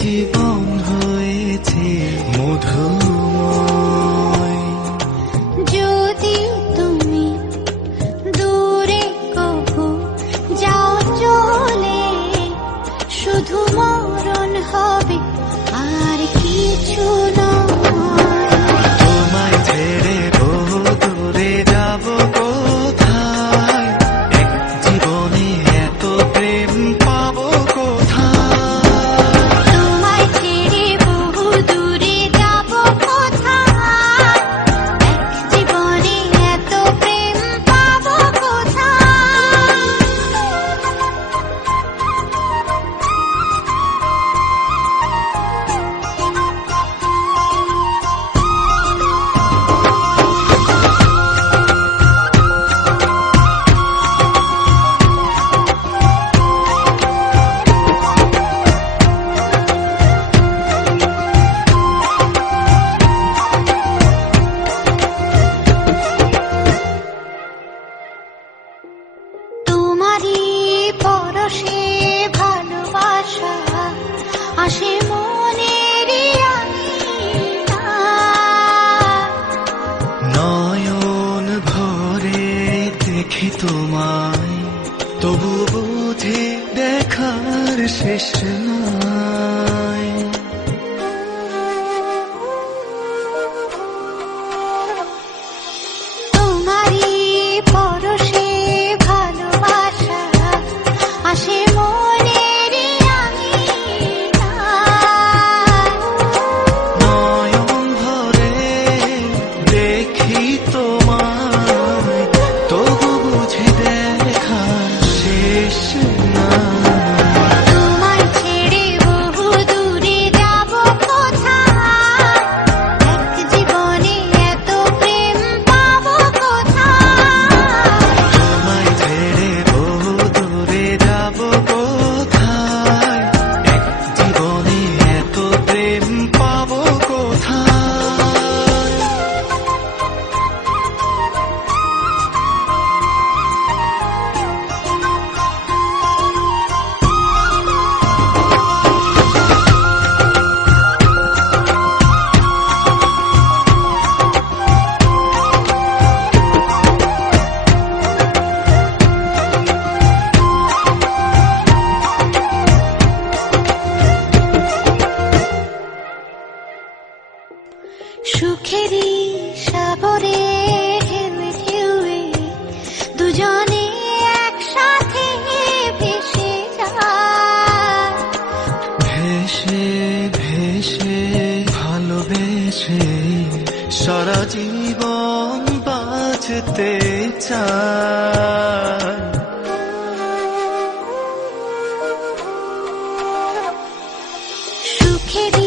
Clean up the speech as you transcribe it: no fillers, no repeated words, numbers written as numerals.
জীবন হয়েছে মধুময়। যদি তুমি দূরে কভু যাও চলে, শুধু মরণ হবে আর কিছু নয়। তোমায় ছেড়ে বহু দূরে যাব কোথায়, এক জীবনে এত প্রেম পাবো কোথায়। তোমায় ছেড়ে বহু দূরে যাব কোথায়, এক জীবনে এত প্রেম পাবো কোথায়। তোমারই পরশে ভালোবাসা আসে মনের নয়ন ভরে দেখি তোমায়, তবু বুঝি দেখার শেষ নাই। তোমারই পরশে ভালোবাসা আসে মনের নয়ন ভরে দেখি তোমায়, তবু বুঝি দেখার শেষ নাই। তোমায় ছেড়ে বহু দূরে যাব কোথায়, এক জীবনে এত প্রেম পাবো কোথায়। তোমায় ছেড়ে বহু দূরে যাব কোথায়, এক জীবনে এত প্রেম পাবো কোথায়। সুখেরই সাগরে ঢেউয়ে ঢেউয়ে দুজনে একসাথে ভেসে যায়। ভেসে ভেসে ভালোবেসে সারা জীবন বাঁচতে চায়। সুখেরই